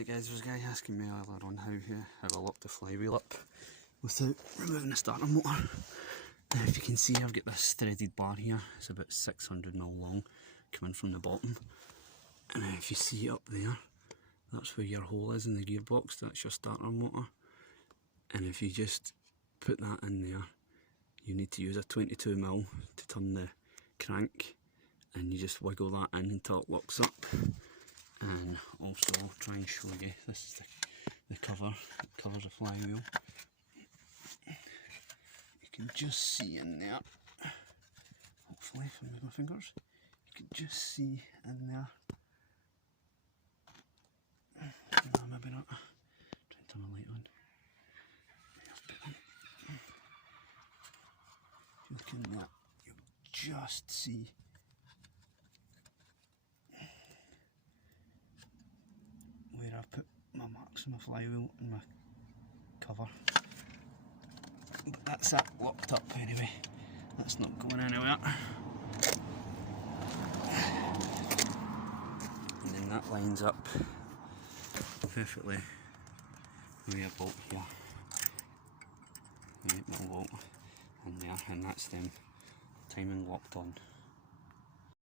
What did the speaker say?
Hey guys, there was a guy asking me earlier on how I lock the flywheel up without removing the starter motor. Now if you can see, I've got this threaded bar here. It's about 600mm long, coming from the bottom. And if you see up there, that's where your hole is in the gearbox, that's your starter motor. And if you just put that in there, you need to use a 22mm to turn the crank, and you just wiggle that in until it locks up. And also I'll try and show you, this is the cover, it covers the flywheel. You can just see in there, hopefully if I move my fingers, you can just see in there. No, maybe not. Try and turn the light on. If you look in there, you'll just see where I've put my marks on my flywheel and my cover. But that's that locked up anyway. That's not going anywhere. And then that lines up perfectly with a bolt here. 8mm bolt in there, and that's them timing locked on.